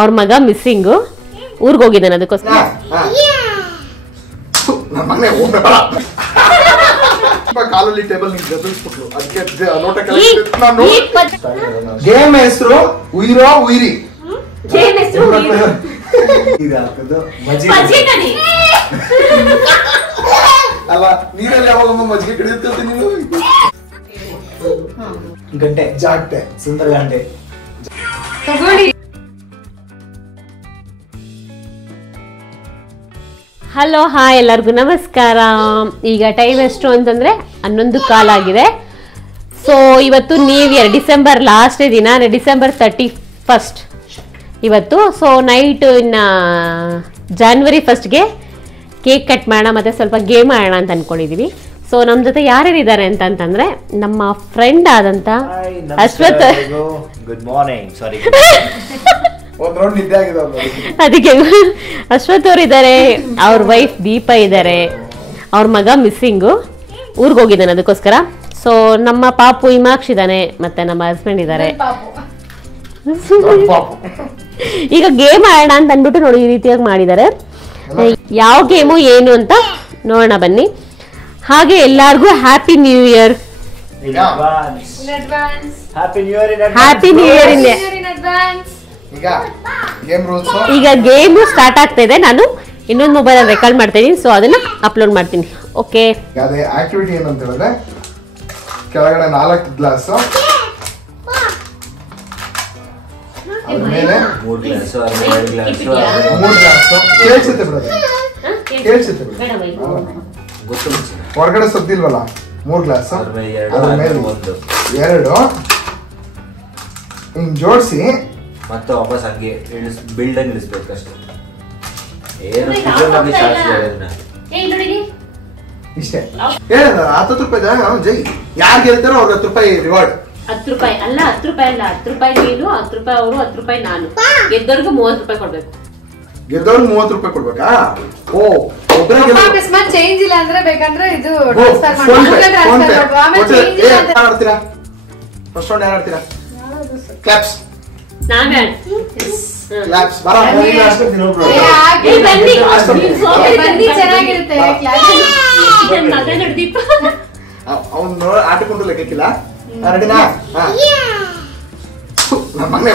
ಅವ್ರ ಮಗ ಮಿಸ್ಸಿಂಗು, ಊರಿಗೆ ಹೋಗಿದ್ದಾನೆ ಅದಕ್ಕೋಸ್ಕರ. ಕಾಲಲ್ಲಿ ಟೇಬಲ್ ಗದರಿಸ್ಬಿಟ್ಲು, ಅದಕ್ಕೆ ಗೇಮ್ ಹೆಸರು ಉಯಿರೋ ಉಯಿರಿ. ಅಲ್ಲ ನೀರಲ್ಲಿ ಯಾವಾಗಮ್ಮ ಮಜ್ಜಿಗೆ ಕಡಿಯುತ್ತೆ ನೀನು. ಗಂಟೆ ಜಾಗಟೆ ಸುಂದರ ಗಂಟೆ ತಗೊಳ್ಳಿ. ಹಲೋ ಹಾಯ್ ಎಲ್ಲರಿಗೂ ನಮಸ್ಕಾರ. ಈಗ ಟೈಮ್ ಎಷ್ಟು ಅಂತಂದರೆ 11:15 ಆಗಿದೆ. ಸೊ ಇವತ್ತು ನ್ಯೂ ಇಯರ್, ಡಿಸೆಂಬರ್ ಲಾಸ್ಟೇ ದಿನ, ಡಿಸೆಂಬರ್ 31 ಇವತ್ತು. ಸೊ ನೈಟ್ ಇನ್ನು ಜಾನ್ವರಿ 1ಗೆ ಕೇಕ್ ಕಟ್ ಮಾಡೋಣ ಮತ್ತು ಸ್ವಲ್ಪ ಗೇಮ್ ಆಡೋಣ ಅಂತ ಅಂದ್ಕೊಂಡಿದ್ದೀವಿ. ಸೊ ನಮ್ಮ ಜೊತೆ ಯಾರ್ಯಾರಿದ್ದಾರೆ ಅಂತಂದರೆ ನಮ್ಮ ಫ್ರೆಂಡ್ ಆದಂಥ ಅಶ್ವಥ್, ಗುಡ್ ಮಾರ್ನಿಂಗ್, ಸಾರಿ ಅದಕ್ಕೆ ಅಶ್ವಥ್ ಅವ್ರು ಇದ್ದಾರೆ, ಅವ್ರ ವೈಫ್ ದೀಪ ಇದ್ದಾರೆ, ಅವ್ರ ಮಗ ಮಿಸ್ಸಿಂಗು, ಊರಿಗೆ ಹೋಗಿದ್ದಾನೆ ಅದಕ್ಕೋಸ್ಕರ. ಸೊ ನಮ್ಮ ಪಾಪು ಹಿಮಾಕ್ಷ್ ಇದ್ದಾನೆ, ಮತ್ತೆ ನಮ್ಮ ಹಸ್ಬೆಂಡ್ ಇದ್ದಾರೆ. ಈಗ ಗೇಮ್ ಆಡೋಣ ಅಂತ ಅಂದ್ಬಿಟ್ಟು ನೋಡಿ ಈ ರೀತಿಯಾಗಿ ಮಾಡಿದ್ದಾರೆ. ಯಾವ ಗೇಮು ಏನು ಅಂತ ನೋಡೋಣ ಬನ್ನಿ. ಹಾಗೆ ಎಲ್ಲಾರ್ಗೂ happy new year. Happy new year ಇಂದೆ. ಈಗ ಗೇಮ್ ಸ್ಟಾರ್ಟ್ ಆಗ್ತಾ ಇದೆ. ನಾನು ಇನ್ನೊಂದು ಮೊಬೈಲ್ ಅಲ್ಲಿ ರೆಕಾರ್ಡ್ ಮಾಡ್ತೀನಿ, ಸೊ ಅದನ್ನ ಅಪ್ಲೋಡ್ ಮಾಡ್ತೀನಿ. ಓಕೆ, ಅದೇ ಆಕ್ಟಿವಿಟಿ ಏನಂತ ಹೇಳಿದ್ರೆ ಕೆಳಗಡೆ 4 ಗ್ಲಾಸ್, ಆಮೇಲೆ 3 ಗ್ಲಾಸ್ ಕೇಳಿಸುತ್ತೆ ಬಿಡೋದು, ಕೇಳಿಸುತ್ತೆ ಹೊರಗಡೆ ಸದ್ದಿಲ್ವಲ್ಲ. 3 ಗ್ಲಾಸ್ ಅದ್ರ ಮೇಲೆ 2 ಹಿಂಗ್ ಜೋಡಿಸಿ ಮತ್ತೆ ವಾಪಸ್ ಹಂಗೆ ಬಿಲ್ಡಂಗ್ ಇಳಿಸ್ಬೇಕಷ್ಟೇ. ಇಷ್ಟೇ ಹೇಳಿದ 10 ರೂಪಾಯಿ ಜೈ ಯಾರು ಗೆಲ್ತಾರೋ ಅವ್ರಿಗೆ 10 ರೂಪಾಯಿ ರಿವಾರ್ಡ್. 10 ರೂಪಾಯಿ ಅಲ್ಲ, 10 ರೂಪಾಯಿ ಅಲ್ಲ, 10 ರೂಪಾಯಿ ನೀನು, 10 ರೂಪಾಯಿ ಅವರು, 10 ರೂಪಾಯಿ ನಾನು. ಗೆದ್ದವ್ರಿಗೆ 30 ರೂಪಾಯಿ ಕೊಡ್ಬೇಕು. ಗೆದ್ದವ್ರಿಗೆ 30 ರೂಪಾಯಿ ಕೊಡ್ಬೇಕಾ? ಓ, ಅಕಸ್ಮಾತ್ ಚೇಂಜ್ ಇಲ್ಲ ಅಂದ್ರೆ ಬೇಕಂದ್ರೆ ಇದು ಆಡ್ತೀರಾ? ಫಸ್ಟ್ ರೌಂಡ್ ಯಾರು ಆಡ್ತೀರಾ? ಕ್ಲಾಪ್ಸ್ ನಾವೇ ಕ್ಲಾಪ್ಸ್ ಬರ. ಚೆನ್ನಾಗಿರುತ್ತೆ. ಅವ್ನು ಆಟಕೊಂಡು ಲೆಕ್ಕಕ್ಕಿಲ್ಲ. ರೆಡಿನಾ? ನಮ್ಮನೆ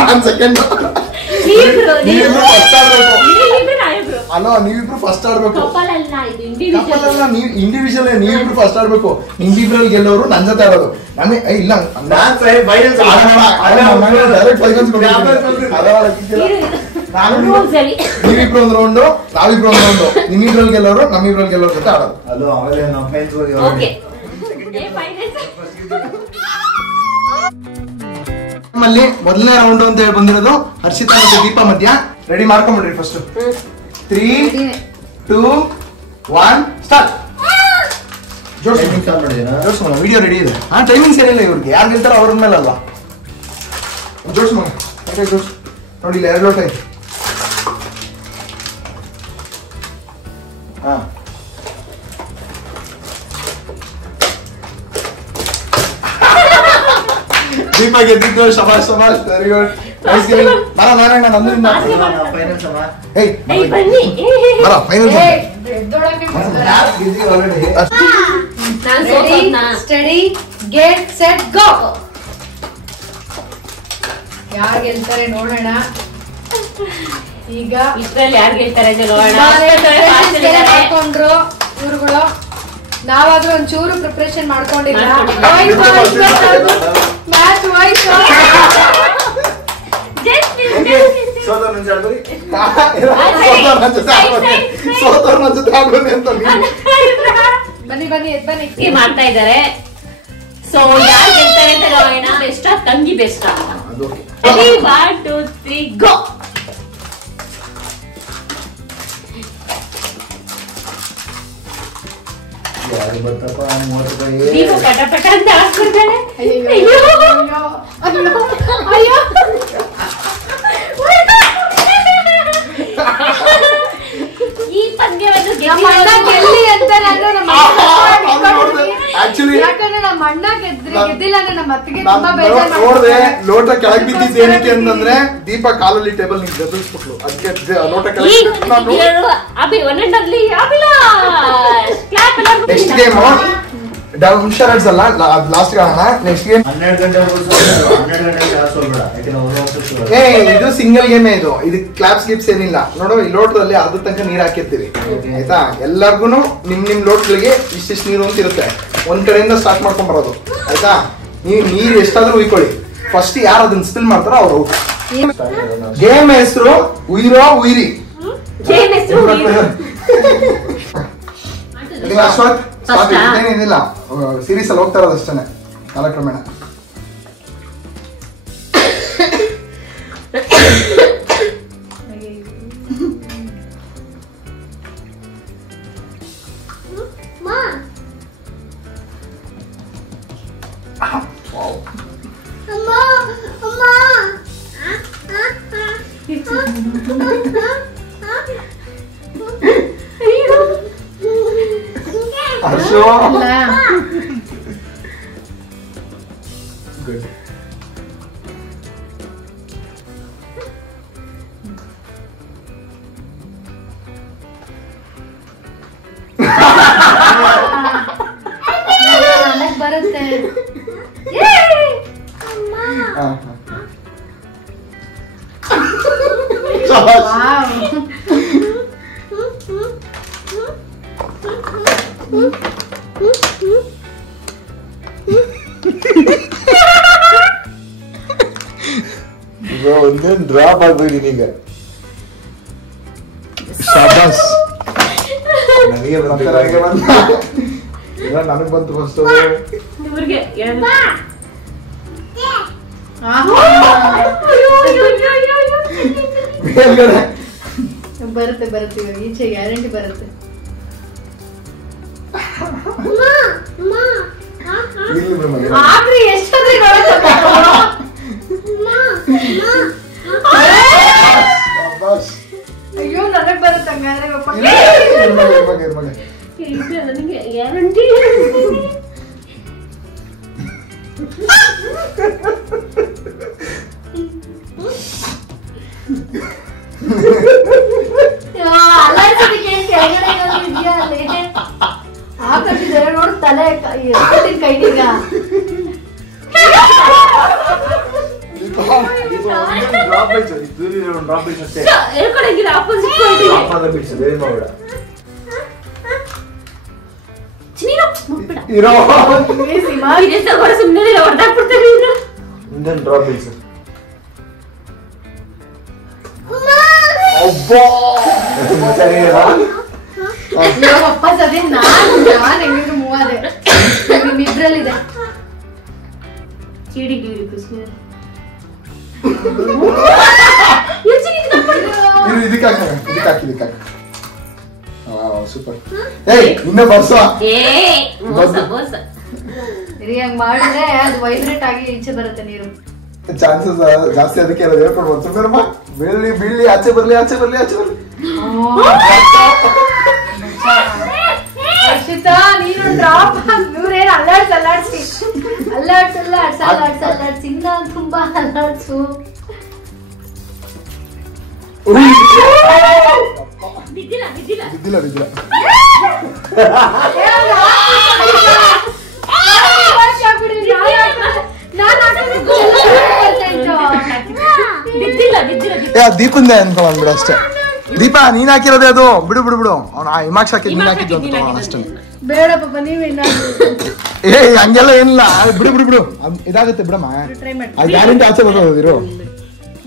ನಾನ್ ಸೆಕೆಂಡ್. ಅಲ್ಲ, ನೀವಿಬ್ರು ಫಸ್ಟ್ ಆಡ್ಬೇಕು. ನೀವು ಇಂಡಿವಿಜುವಲ್, ನೀವಿಬ್ರು ಫಸ್ಟ್ ಆಡ್ಬೇಕು. ಇಂಡಿವಿಜುವಲ್ ಗೆಲ್ಲೋರು ನನ್ ಜೊತೆ ಆಡೋದು. ನಮಗೆ ಇಲ್ಲ, ನೀವಿಬ್ರು ಒಂದ್ ರೌಂಡು, ನಾವಿಬ್ರು ಒಂದ್ ರೌಂಡು. ನಿಮ್ಮಿಬ್ರಲ್ಲಿ ಗೆಲ್ಲೋರು ನಮ್ಮಿಬ್ರಲ್ಲಿ ಗೆಲ್ಲೋರ್ ಜೊತೆ ಆಡೋದು. ನಮ್ಮಲ್ಲಿ ಮೊದಲನೇ ರೌಂಡ್ ಅಂತ ಹೇಳಿ ಬಂದಿರೋದು ಹರ್ಷಿತಾ ಮತ್ತೆ ದೀಪ ಮಧ್ಯ. ರೆಡಿ ಮಾಡ್ಕೊಂಡ್ಬಿಡ್ರಿ ಫಸ್ಟ್. 3, 2, 1 ಸ್ಟಾರ್ಟ್. ಜೋಡ್ಸೋಣ, ವಿಡಿಯೋ ರೆಡಿ ಇದೆ. ಟೈಮಿಂಗ್ಸ್ ಏನಿಲ್ಲ ಇವ್ರಿಗೆ, ಯಾರು ಗೆಲ್ತಾರೋ ಅವ್ರ ಮೇಲೆ ಅಲ್ಲ. ಜೋಡ್ಸೋಣ ನೋಡಿ, ಇಲ್ಲ 2 ಲೋಟ ಇದೆ. ದೀಪ ಗೆದ್ದಿದ್ದು, ಶಬಾಷ್ ಶಬಾಷ್, ವೆರಿ ಗುಡ್. ಬರ ನಾರಾಯಣ, ನಮ್ಮಿಂದ ಫೈನಲ್ ಸಮ. ಬರ final study get set go. ಯಾರು ಗೆಲ್ತಾರೆ ನೋಡೋಣ. ಈಗ ಇದ್ರಲ್ಲಿ ಯಾರು ಗೆಲ್ತಾರೆ ನೋಡೋಣ. ಮಾಡ್ಕೊಂಡ್ರು ಇವ್ರುಗಳು. ನಾವಾದ್ರೂ ಒಂಚೂರು ಪ್ರಿಪರೇಷನ್ ಮಾಡ್ಕೊಂಡಿಲ್ಲ. ಮ್ಯಾಚ್ ವಾಯ್ಸ್ ಬನ್ನಿ ಬನ್ನಿ ಎದ್ ಬನ್ನಿ ಮಾಡ್ತಾ ಇದ್ದಾರೆ. ಸೊ ಯಾರು ಗೆಲ್ತಾರೆ ಅಂತ ನೋಡೋಣ. ಬೆಸ್ಟ್ ತಂಗಿ ಬೆಸ್ಟ್ ಅಂತ. 1 2 3 ಗೋ. ದೀಪ ಪಟ ಪಟ ಅಂತ ಹಾಕ್ಬಿಡ್ತಾಳೆ. ಈ ಪಂದ್ಯವನ್ನು ನಮ್ಮ ಅಣ್ಣ ಗೆಲ್ಲಿ ಅಂತ ಆಕ್ಚುಲಿ ಯಾಕಂದ್ರೆ ನಮ್ಮ ಅಣ್ಣ ಗೆದ್ದಿಲ್ಲ ಅಂದ್ರೆ ನಮ್ಮ ಅತ್ತಿಗೆ ತುಂಬಾ ಬೇಜಾರ್ ನೋಡ್ದೆ ಲೋಟ ಕೆಳಗ್ ಬಿದ್ದಿದ್ದು ಏನಕ್ಕೆ ಅಂತಂದ್ರೆ ದೀಪ ಕಾಲಲ್ಲಿ ಟೇಬಲ್ ನಿಂಗೆ ಗದಲ್ಸ್ಬಿಟ್ಲು ಅದಕ್ಕೆ ಲೋಟ ಕೆಳಗೆ ನೆಕ್ಸ್ಟ್ ಗೇಮ್ ಡೌನ್ಶರಡ್ಸ್ ಅಲ್ಲ ಲಾಸ್ಟ್ ಕಾರಣ ನೆಕ್ಸ್ಟ್ ಗೇಮ್ 12 ಏ ಇದು ಸಿಂಗಲ್ ಗೇಮೇ ಇದು ಕ್ಲಾಪ್ಸ್ ಗಿಪ್ಸ್ ಏನಿಲ್ಲ ನೋಡು ಈ ಲೋಟದಲ್ಲಿ ಅರ್ಧ ತನಕ ನೀರ್ ಹಾಕಿರ್ತೀವಿ ಆಯ್ತಾ ಎಲ್ಲಾರ್ಗು ನಿಮ್ ಲೋಟಗಳಿಗೆ ಇಷ್ಟಿಷ್ಟು ನೀರು ಅಂತ ಇರುತ್ತೆ ಒಂದ್ ಕಡೆಯಿಂದ ಸ್ಟಾರ್ಟ್ ಮಾಡ್ಕೊಂಡ್ ಬರೋದು ಆಯ್ತಾ ನೀರ್ ಎಷ್ಟಾದ್ರೂ ಉಯ್ಕೊಳ್ಳಿ ಫಸ್ಟ್ ಯಾರು ಅದನ್ನ ಸ್ಪಿಲ್ ಮಾಡ್ತಾರೋ ಅವ್ರು ಔಟ್ ಗೇಮ್ ಹೆಸರು ಉಯ್ರೋ ಉಯ್ರಿ ಅಶ್ವಥ್ ಏನಿಲ್ಲ ಸೀರೀಸ್ ಅಲ್ಲಿ ಹೋಗ್ತಾ ಇರೋದು ಅಷ್ಟೇನೆ ಕಾಲಕ್ರಮೇಣ Good. ಬರುತ್ತೆ ಒಂದೇನ್ ಡ್ರಾಪ್ ಆಗ್ಬೇಡಿ ಈಗ ಶಾಬಾಸ್ ನನಗೆ ನನಗ್ ಬಂತು ಫಸ್ಟ್ ಬರುತ್ತೆ ಬರುತ್ತೆ ಇವಾಗ ಈಚೆ ಗ್ಯಾರಂಟಿ ಬರುತ್ತೆ ಆದ್ರೆ ಎಷ್ಟಾದ್ರೆ ಅಯ್ಯೋ ನನಗ್ ಬರುತ್ತೆ ಹಂಗಾದ್ರೆ ನನಗೆ ಗ್ಯಾರಂಟಿ ಹಾಕಿದ್ದಾರೆ ನೋಡು ತಲೆ ಕೈನೀಗ ಸುಮ್ಮನೆ ಹೊಡೆದಾಕ್ಬಿಡ್ತಾರೆ ವಾಪಸ್ ಅದೇ ನಾನು ಹೆಂಗಿದ್ರು ಮೂವಾದೆ ನಿಮ್ಮಿಬ್ರಲ್ಲಿದೆ ಚೀಡಿ ಗಿಡಿ ಕೃಷ್ಣ ಸೂಪರ್ ಇನ್ನ ಬರ್ಸ ಹಂಗ್ ಮಾಡಿದ್ರೆ ಅದು ವೈಬ್ರೇಟ್ ಆಗಿ ಈಚೆ ಬರುತ್ತೆ ನೀರು ಚಾನ್ಸಸ್ ಜಾಸ್ತಿ ಅದಕ್ಕೆ ಹೇಳ್ಕೊಡ್ಬೋದು ಸುಮ್ಮನೆ ಬೆಳ್ಳಿ ಬೀಳಿ ಆಚೆ ಬರ್ಲಿ ಆಚೆ ಬರ್ಲಿ ಆಚೆ ಬರ್ಲಿ ಅರ್ಷಿತಾ ನೀನು ಡ್ರಾಪ್ ಇವ್ರೇನು ಅಲ್ಲಾಡ್ಸಿ ಇನ್ನ ತುಂಬಾ ಅಲ್ಲಾಡ್ಸು ಬಿದ್ದಿಲ್ಲ ದೀಪಂದೆ ಅನ್ಕೊಂಡ್ಬಿಡು ಅಷ್ಟೇ ದೀಪ ನೀನ್ ಹಾಕಿರೋದೇ ಅದು ಬಿಡು ಅವ್ನು ಹಿಮಾಕ್ಷ ಹಾಕಿದ್ ನೀನ್ ಹಾಕಿದ್ದು ಅಂತ ಅಷ್ಟೇ ಬೇಡ ಪಾಪ ನೀವೇನ ಹಂಗೆಲ್ಲ ಏನಿಲ್ಲ ಬಿಡು ಇದಾಗುತ್ತೆ ಬಿಡಮ್ಮ ಅದು ಗ್ಯಾರಂಟಿ ಆಚೆ ಬರೋದಿರು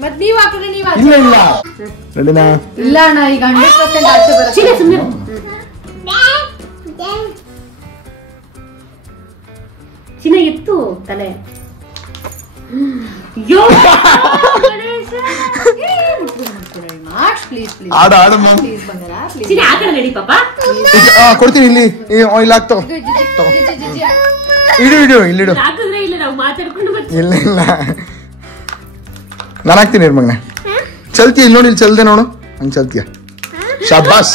ಮತ್ ನೀವ್ ಹಾಕಿದ್ರೆ ನೀವ್ ಇಲ್ಲ ರೆಡಿನಾ ಇಲ್ಲ ಅಣ್ಣ ಈಗ 100% ಆಚೆ ಬರುತ್ತೆ ಚಿನ್ನ ಎತ್ತು ತಲೆ ಕೊಡ್ತೀನಿ ಇಲ್ಲಿ ಹಾಕ್ತೋ ಇಡು ಇಲ್ಲಿಡು ಇಲ್ಲ ನಾನು ಹಾಕ್ತೀನಿ ಮಗನೆ ಚಲ್ತಿ ಇಲ್ಲಿ ನೋಡಿ ಇಲ್ಲಿ ಚಲ್ದೆ ನೋಡು ಹಂಗೆ ಚಲ್ತಿಯ ಶಾಬಾಸ್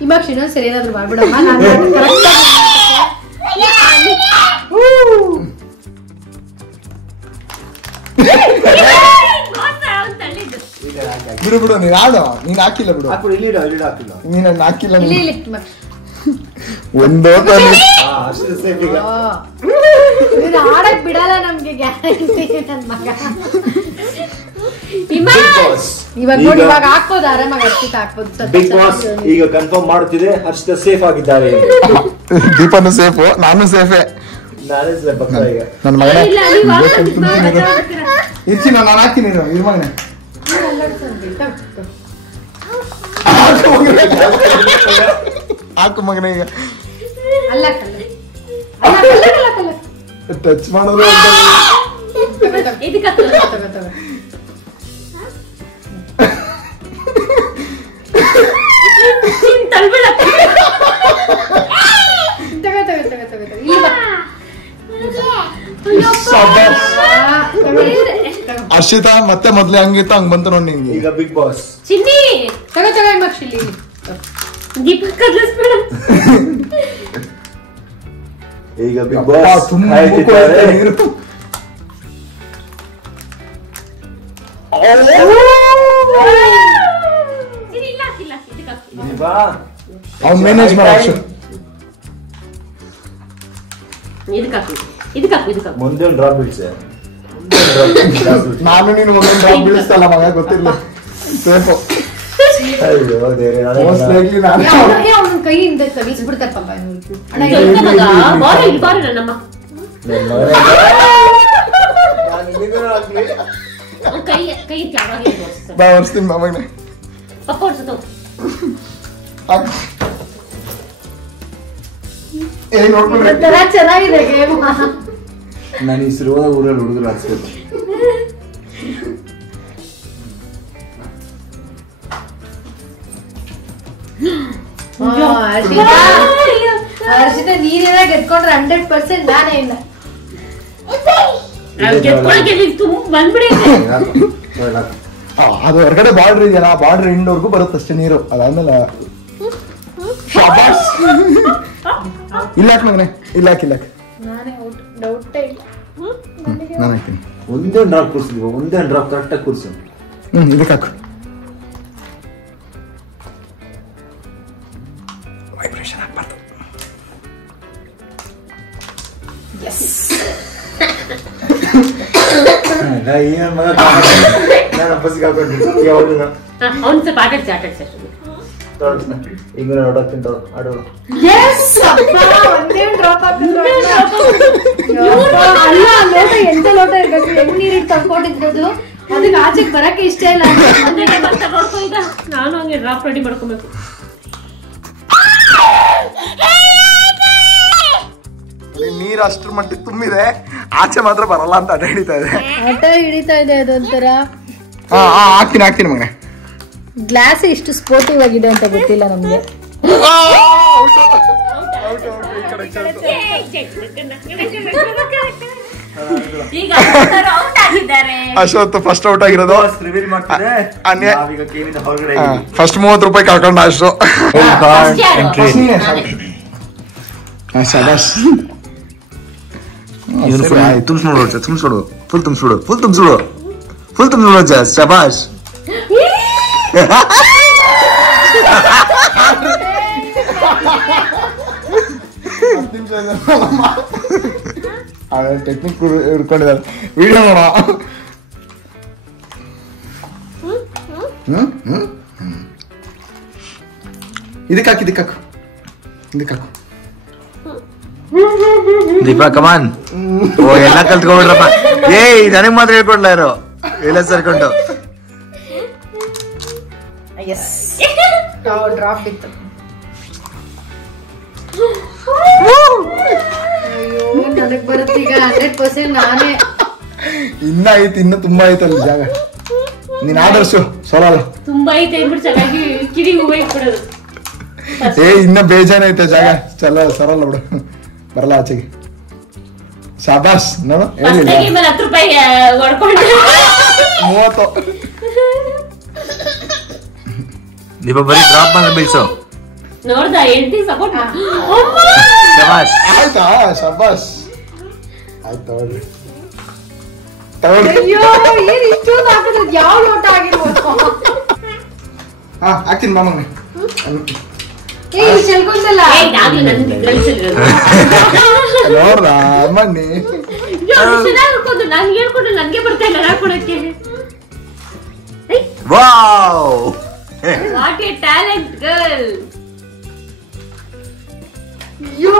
ಹಿಮಾಕ್ಷಿ ಇನ್ನೊಂದ್ಸರಿ ಏನಾದ್ರು ಮಾಡ್ಬಿಡಮ್ಮ. ಬಿಡು ಬಿಡು ನೀನ್ ಆಡು. ನೀನ್ ಹಾಕಿಲ್ಲ ಬಿಡು. ನೀನ್ ಹಾಕಿಲ್ಲ. ಒಂದೋ ಆಡಕ್ ಬಿಡಲ್ಲ ನಮ್ಗೆ ಗ್ಯಾರಂಟಿ ನನ್ ಮಗ. ಇವಾಗ ನೋಡಿ ಇವಾಗ ಹಾಕ್ಬೋದು ಆರಾಮಾಗಿ ಹರ್ಷಿತ ಹಾಕ್ಬೋದು. ಬಿಗ್ ಬಾಸ್ ಈಗ ಕನ್ಫರ್ಮ್ ಮಾಡುತ್ತಿದೆ ಹರ್ಷಿತ ಸೇಫ್ ಆಗಿದ್ದಾರೆ. ದೀಪನು ಸೇಫು, ನಾನು ಸೇಫೆ. ನಾನೇ ಸೇಫ್ ಪಕ್ಕ ಈಗ. ನನ್ನ ಮಗನೇ ಇರ್ಚಿ ನಾನು ಹಾಕ್ತೀನಿ ಇರ್ ಮಗನೇ. ಹಾಕು ಮಗನೇ ಈಗ. ಟಚ್ ಮಾಡೋದು ಹರ್ಷಿತಾ ಮತ್ತೆ ಮೊದ್ಲೇ ಹಂಗಿತ್ತು ಹಂಗ್ ಬಂತು ನೋಡಿ ನಿಂಗೆ. ಈಗ ಬಿಗ್ ಬಾಸ್ ಚಿನ್ನಿ ಈಗ ಬಿಗ್ ಬಾಸ್ ಅವ್ನು ಮ್ಯಾನೇಜ್ ಮಾಡ. ಮುಂದೆ ಒಂದು ಡ್ರಾಪ್ ಬೀಳ್ಸೆ. ನಾನು ನೀನು ಒಂದೊಂದು ಡ್ರಾಪ್ ಬೀಳಿಸ್ತಲ್ಲ ಮಗ ಗೊತ್ತಿಲ್ಲ. ಸೇಫು. ಕೈಯಿಂದ ತೆಗಿಸ್ಬಿಡ್ತಾರೆ ಪಾಪ. ಬಾ ಒರ್ಸ್ತೀನಿ ಬಾ ಮಗನೇ. ಚೆನ್ನಾಗಿದೆ ಗೇಮ್. ನಾನು ಹೆಸರು ಊರಲ್ಲಿ ಹುಡುಗರು ಆಡ್ಸ್ಬೇಕು. ಹರ್ಷಿತ ನೀನೇನ ಗೆದ್ಕೊಂಡ್ರೆ 100% ನಾನೇ ಇಲ್ಲ. ಅದು ಹೊರಗಡೆ ಬಾರ್ಡರ್ ಇದೆಯಲ್ಲ, ಬಾರ್ಡರ್ ಇಂಡೋರ್ಗೂ ಬರುತ್ತಷ್ಟೇ ನೀರು. ಅದಾದ್ಮೇಲೆ ಇಲ್ಲ ಮಗನೇ, ಇಲ್ಲ ಇಲ್ಲ ನಾನು ಹಾಕ್ತೀನಿ. ಒಂದೇ ಡ್ರಾಪ್ ಕೂರ್ಸಿ, ಒಂದೇ ಡ್ರಾಪ್ ಕರೆಕ್ಟಾಗಿ ಕೂರ್ಸು. ಇದಕ್ಕೆ ಹಾಕು. ವೈಬ್ರೇಷನ್ ಹಾಕ್ಬಾರ್ದು. ನಾನು ಬಸ್ಸಿಗೆ ಹಾಕೊಂಡು ಯಾವುದು ಅವ್ನು ಸ್ವಲ್ಪ ಆಟಾಡ್ಸಿ ಈಗ ನೋಡಕ್ಕಿಂತ ಆಡೋ. ಒಂದೇ ಡ್ರಾಪ್ ಹಾಕಿದ್ರು ಅಲ್ಲ. ಲೋಟ ಎಂತ ಲೋಟ ಇರ್ಬೇಕು, ಹೆಂಗ್ ನೀರಿಟ್ಟು ತಗೊಂಡಿದ್ದು ಅದಕ್ಕೆ ಆಚೆಗೆ ಬರಕ್ಕೆ ಇಷ್ಟ ಇಲ್ಲ. ನಾನು ಹಂಗೆ ಡ್ರಾಪ್ ರೆಡಿ ಮಾಡ್ಕೊಬೇಕು. ನೀರು ಅಷ್ಟ್ರ ಮಟ್ಟಿಗೆ ತುಂಬಿದೆ, ಆಚೆ ಮಾತ್ರ ಬರಲ್ಲ ಅಂತ ಅಡ್ಡ ಹಿಡಿತಾ ಇದೆ. ಅದೊಂಥರ. ಹಾಕ್ತೀನಿ ಮಗನೇ. ಗ್ಲಾಸ್ ಇಷ್ಟು ಸ್ಪೋರ್ಟಿವ್ ಆಗಿದೆ ಅಂತ ಗೊತ್ತಿಲ್ಲ ನಮ್ಗೆ. ಅಶೋತ್ ಫಸ್ಟ್ ಔಟ್ ಆಗಿರೋದು. ಫಸ್ಟ್ 30 ರೂಪಾಯಿ ಕಳ್ಕೊಂಡ ಅಷ್ಟು. ತುಂಬಿಸ್ಬಿಡು, ಫುಲ್ ತುಂಬಿಸ್ಬಿಡು, ಫುಲ್ ತುಂಬಿಸ್ಬಿಡು, ಫುಲ್ ತುಂಬಿಸ್ಬಿಡು. ಶಬಾಷ್. ಟೆಕ್ನಿಕ್ ಹಿಡ್ಕೊಂಡಿದ್ದಾರೆ. ವಿಡಿಯೋ ನೋಡ. ಇದಕ್ಕೆ ಹಾಕು, ಇದಕ್ಕೆ ಹಾಕು, ಇದಕ್ಕೆ ಹಾಕು. ದೀಪಾ ಕಮಾನ್. ಓ ಎಲ್ಲ ಕಲ್ತ್ಕೊಂಡ್ರಪ್ಪ. ನನಗೆ ಮಾತ್ರ ಹೇಳ್ಕೊಡ್ಲ ಯಾರು ಎಲ್ಲ ಸರ್ಕೊಂಡು. ಡ್ರಾಪ್ ಇತ್ತು. ನನಗ್ ಬರುತ್ತೆ ಈಗ 100% ನಾನೇ. ಇನ್ನ ಐತಿ, ಇನ್ನು ತುಂಬಾ ಐತಲ್ಲ ಜಾಗ. ನೀನ್ ಆದರ್ಶು ಸೋಲಲ್ಲ. ತುಂಬಾ ಐತೆ ಚೆನ್ನಾಗಿ ಕಿಡಿಗೆ ಹೂವು ಇಟ್ಬಿಡೋದು. ಇನ್ನ ಬೇಜಾನ ಐತೆ ಜಾಗ. ಚಲ ಸರಲ್ಲ ಬಿಡು, ಬರಲ್ಲ ಆಚೆಗೆ. ಶಾಬಾಸ್. ನೋಡು 10 ರೂಪಾಯಿ ಹೊಡ್ಕೊಂಡು 30. ದೀಪ ಬರೀ ಡ್ರಾಪ್ ಮಾಡಿ ಬೀಳ್ಸು. ನೋಡ್ದ ಎಂಟಿ ಸಪೋರ್ಟ್. ಶಬಾಷ್. ಆಯ್ತಾ ಶಬಾಷ್ ಆಯ್ತು ತಗೊಳ್ಳಿ ತಗೊಳ್ಳಿ. ಅಯ್ಯೋ ಏನ್ ಇಷ್ಟೊಂದು ಹಾಕಿದ್ರು ಯಾವ ಲೋಟ ಆಗಿರ್ಬೋದು. ಹಾ ಹಾಕ್ತೀನಿ ಮಾಮಂಗೆ. ಚೆಲ್ಕೊಂಡಲ್ಲ ನೋಡ್ದ ಅಮ್ಮಣ್ಣಿ ನಾನು ಹೇಳ್ಕೊಂಡು ನನ್ಗೆ ಬರ್ತಾ ಇಲ್ಲ ಹಾಕೊಳಕ್ಕೆ. Wow what a talent girl. ಅಯ್ಯೋ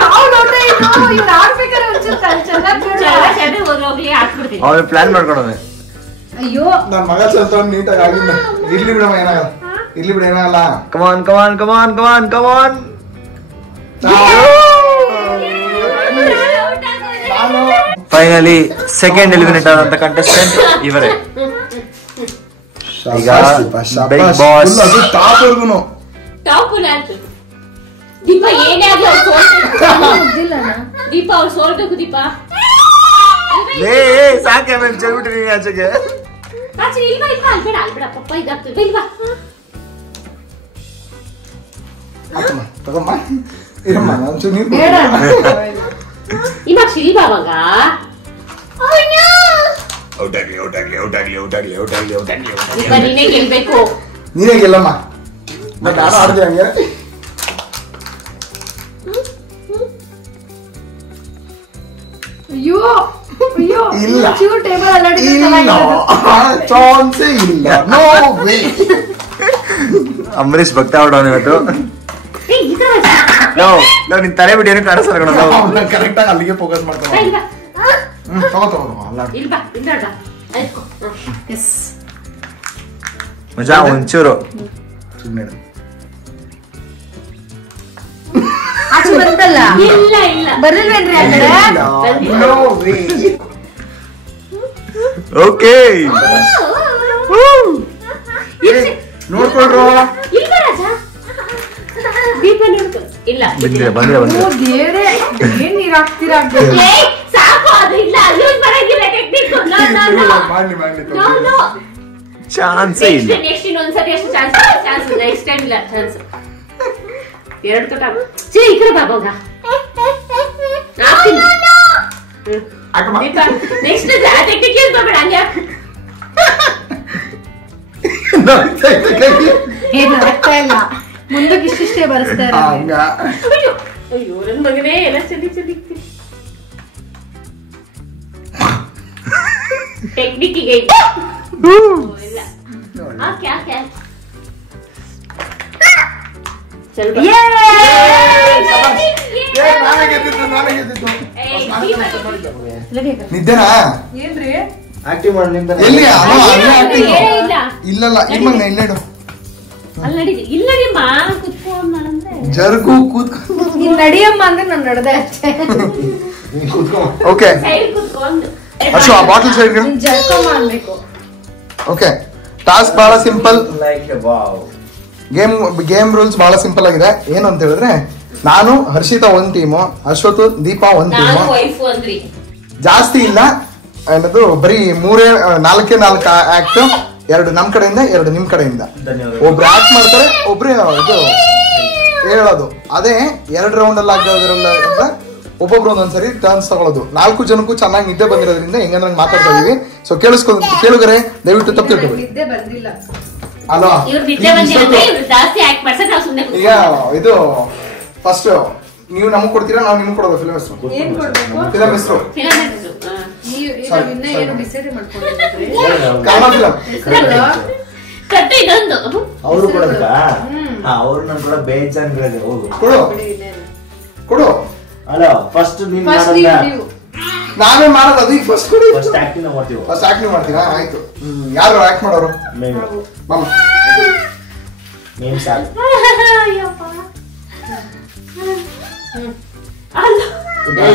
ಯಾವ ಲೋಟ ಇದು ಇವ್ರು ಆಡ್ಬೇಕಾದ್ರೆ ಅನ್ಸುತ್ತೆ ಚೆನ್ನಾಗಿ ಹೋಗ್ಲಿ ಹಾಕ್ಬಿಡ್ತೀನಿ. ಅವ್ರು ಪ್ಲಾನ್ ಮಾಡ್ಕೊಂಡವೆ. ಅಯ್ಯೋ ನನ್ನ ಮಗ ಸ್ವಲ್ಪ ನೀಟಾಗಿ ಆಗಿಲ್ಲ. ಇರ್ಲಿ ಬಿಡಮ್ಮ ಏನಾಗಲ್ಲ ಇರ್ಲಿ ಬಿಡ ಏನಾಗಲ್ಲ. ಕಮಾನ್ ಕಮಾನ್ ಕಮಾನ್ ಕಮಾನ್ ಕಮಾನ್. ಫೈನಲಿ ಸೆಕೆಂಡ್ ಎಲಿಮಿನೇಟ್ ಆದಂತ ಕಂಟೆಸ್ಟೆಂಟ್ ಇವರೇ. ಈಗ ಬಿಗ್ ಬಾಸ್ ಟಾಪ್ ವರ್ಗುನು ಟಾಪ್ ಆಯ್ತು. ದೀಪ ಏನೇ ಆಗ್ಲಿ ಅವ್ರು ಸೋಲ್ಬೇಕು. ದೀಪ ಅವ್ರು ಸೋಲ್ಬೇಕು. ದೀಪ ಸಾಕೆ ಆಮೇಲೆ ಚೆಲ್ಬಿಟ್ಟಿದೀನಿ ಆಚೆಗೆ. ಆಚೆ ಇಲ್ವಾ ಇಲ್ವಾ ಅಲ್ಬೇಡ ಅಲ್ಬೇಡ ಪಪ್ಪ ಇದಾಗ್ತದೆ ಇಲ್ವಾ. ತಗೊಮ್ಮ ಇರಮ್ಮ ಒಂಚೂರು ನೀರು ಬೇಡ ಇವಾಗ ಶಿಲ್ವಾ ಅವಾಗ ಔಟಾಗ್ಲಿ ಔಟಾಗ್ಲಿ ಔಟಾಗ್ಲಿ ಔಟಾಗ್ಲಿ ಔಟಾಗ್ಲಿ ಔಟಾಗ್ಲಿ. ದೀಪ ನೀನೇ ಗೆಲ್ಬೇಕು. ನೀನೇ ಗೆಲ್ಲಮ್ಮ. ಬಟ್ ನಾನು ಆಡ್ದೆ ಹಂಗೆ. ಅಯ್ಯೋ ಅಯ್ಯೋ ಇಲ್ಲ. ಚೂರು ಟೇಬಲ್ ಅಲ್ಲಾಡಿದ್ರೆ ಇಲ್ಲ ಚೆನ್ನಾಗಿರೋದು. ಚಾನ್ಸೇ ಇಲ್ಲ. No way. ಅಂಬರೀಶ್ ಭಕ್ತ ಹೊಡೋನು ಇವತ್ತು. ನಾವು ನಿನ್ ತಲೆ ಬಿಟ್ಟು ಏನು ಕಾಣಿಸಲ್ಲ ಕಣ ನಾವು. ಕರೆಕ್ಟ್ ಆಗಿ ಅಲ್ಲಿಗೆ ಫೋಕಸ್ ಮಾಡ್ತಾವ. ತಗೋ ಅಲ್ಲ ಇಲ್ವಾ ಇಲ್ಲ ಎಸ್ ಮಜಾ ಒಂಚೂರು ಸುಮ್ಮನೆ ಆಚೆ ಬಂತಲ್ಲ ಇಲ್ಲ ಇಲ್ಲ ಬರ್ಲಿಲ್ವೇನ್ರಿ ಆ ಕಡೆ. No way. ಓಕೆ ನೋಡ್ಕೊಳ್ರು. ಇಲ್ಲ ರಾಜ ದೀಪ ನೋಡ್ಕೊ. ಇಲ್ಲ ಬಂದಿರ ಬಂದಿರ ಓ ಬಂದಿರ. ದೇವ್ರೇ ಏನ್ ನೀರ್ ಹಾಕ್ತೀರಾ ಏ, ಸಾಕು ಅದು ಇಲ್ಲ ಯೂಸ್ ಮಾಡಂಗಿಲ್ಲ ಟೆಕ್ನಿಕ್. ನೋ ನೋ ನೋ ಮಾಡ್ಲಿ ನೋ ನೋ ಚಾನ್ಸೇ ಇಲ್ಲ. ನೆಕ್ಸ್ಟ್ ಇನ್ನೊಂದ್ಸರಿ ಎಷ್ಟು ಚಾನ್ಸ್ ನೆಕ್ಸ್ಟ್ ಟೈಮ್ ಇಲ್ಲ ಚಾನ್ಸ್. ಎರಡು ತೊಟ ಚೇ ಈ ಕಡೆ ಬಾಬೋಗ ನೆಕ್ಸ್ಟ್ ಟೆಕ್ನಿಕ್ ಯೂಸ್ ಮಾಡಬೇಡ ಹಂಗೆ. ಏನ್ ಆಗ್ತಾ ಇಲ್ಲ ಮುಂದಕ್ಕೆ ಇಷ್ಟಿಷ್ಟೇ ಬರೆಸ್ತಾ ಹಂಗ ಅಯ್ಯೋ ಅಯ್ಯೋ ನನ್ ಮಗನೇ ಎಲ್ಲ ಚಲಿ ಚಲಿಕ್ತಿ ಟೆಕ್ನಿಕ್ಕಿಗೆ ಇಲ್ಲ ಓಕೆ ಓಕೆ ಚಲ್ ಬಾ. ನಾನೇ ಗೆದ್ದಿದ್ದು. ನಿದ್ದೆನಾ ಏನ್ರಿ ಆಕ್ಟಿವ್ ಮಾಡಿ ನಿಂತ ಎಲ್ಲಿ ಅಮ್ಮ ಅಲ್ಲೇ acting. ಇಲ್ಲ. ಇಲ್ಲಲ್ಲ ಇಮ್ಮಂಗ ಇಲ್ಲೇಡು ಅಲ್ಲಿ ನಡೀತಿ ಇಲ್ಲ ನಿಮ್ಮ ಕುತ್ಕೊಂಡ ಅಂದ್ರೆ ಜರ್ಗು ಕೂತ್ಕೊಂಡು ನೀನ್ ನಡಿಯಮ್ಮ ಅಂದ್ರೆ ನಾನು ನಡೆದೆ ಅಷ್ಟೇ. ಓಕೆ ಸೈಡ್ ಕುತ್ಕೊಂಡು ಅಶು ಆ ಬಾಟಲ್ ಸೈಡ್ ನೀನ್ ಜರ್ಕಮ್ಮ ಅನ್ಬೇಕು. ಓಕೆ ಟಾಸ್ಕ್ ಬಹಳ simple. Like wow. Game rules ಬಹಳ ಸಿಂಪಲ್ ಆಗಿದೆ. ಏನು ಅಂತ ಹೇಳಿದ್ರೆ ನಾನು ಹರ್ಷಿತಾ ಒಂದ್ ಟೀಮು, ಅಶ್ವತ್ ದೀಪ ಒಂದ್ ನಾನು ಟೀಮು. ವೈಫ್ ಅಂದ್ರಿ ಜಾಸ್ತಿ ಇಲ್ಲ ಅನ್ನೋದು ಬರೀ 4 ಆಕ್ಟ್. 2 ನಮ್ ಕಡೆಯಿಂದ 2 ನಿಮ್ ಕಡೆಯಿಂದ. ಒಬ್ರು ಆಕ್ಟ್ ಮಾಡ್ತಾರೆ ಒಬ್ರು ಇದು ಹೇಳೋದು. ಅದೇ 2 ರೌಂಡ್ ಅಲ್ಲಿ ಆಗೋದ್ರಿಂದ ಒಬ್ಬೊಬ್ರು ಒಂದೊಂದ್ಸರಿ ಟರ್ನ್ಸ್ ತಗೊಳ್ಳೋದು. 4 ಜನಕ್ಕೂ ಚೆನ್ನಾಗಿ ನಿದ್ದೆ ಬಂದಿರೋದ್ರಿಂದ ಹೆಂಗಂದ್ರೆ ಮಾತಾಡ್ತಾ ಇದೀವಿ. ಸೊ ಕೇಳುಗರೆ ದಯವಿಟ್ಟು ತಪ್ಪು ತಿಳ್ಕೊಬೇಡಿ. ನಿದ್ದೆ ಬಂದಿಲ್ಲ. ಅಲ್ವಾ ಇವ್ರು ನಿದ್ದೆ ಬಂದಿರೋದ್ರೆ ಇವ್ರು ಜಾಸ್ತಿ ಆಕ್ಟ್ ಮಾಡ್ಸಕ್ ನಾವು ಸುಮ್ಮನೆ ಈಗ ಇದು ಫಸ್ಟ್ ನೀವು ನಮಗ್ ಕೊಡ್ತೀರಾ ನಾವು ನಿಮ್ಗೆ ಕೊಡೋದು ಫಿಲಮ್ ಹೆಸರು. ಏನ್ ಕೊಡ್ಬೇಕು? ಫಿಲಮ್ ಹೆಸರು ನೀವು ಇನ್ನ ಏನು ಡಿಸೈಡ್ ಮಾಡ್ಕೊಂಡಿದ್ರಿ? ಕನ್ನಡ ಫಿಲಮ್. ಕಟ್ಟು ಇದೊಂದು ಅವರು ಕೊಡಬೇಕಾ? ಅವ್ರು ನನ್ ಕೂಡ ಬೇಜಾನ್ ಹೋಗು ಕೊಡು ಕೊಡು. ಅಲ್ಲ ಫಸ್ಟ್ ನೀನ್ ಫಸ್ಟ್ ನೀವು ನಾವೇ ಮಾಡೋದು ಅದು. ಈಗ ಫಸ್ಟ್ ಕೊಡಿ. ಫಸ್ಟ್ ಆಕ್ಟಿಂಗ್ ಮಾಡ್ತೀವಿ. ಫಸ್ಟ್ ಆಕ್ಟಿಂಗ್ ಮಾಡ್ತೀರಾ? ಆಯ್ತು. ಯಾರು ಆಕ್ಟ್ ಮಾಡೋರು? ಮಾಮ ನೇಮ್ ಸಾಲ್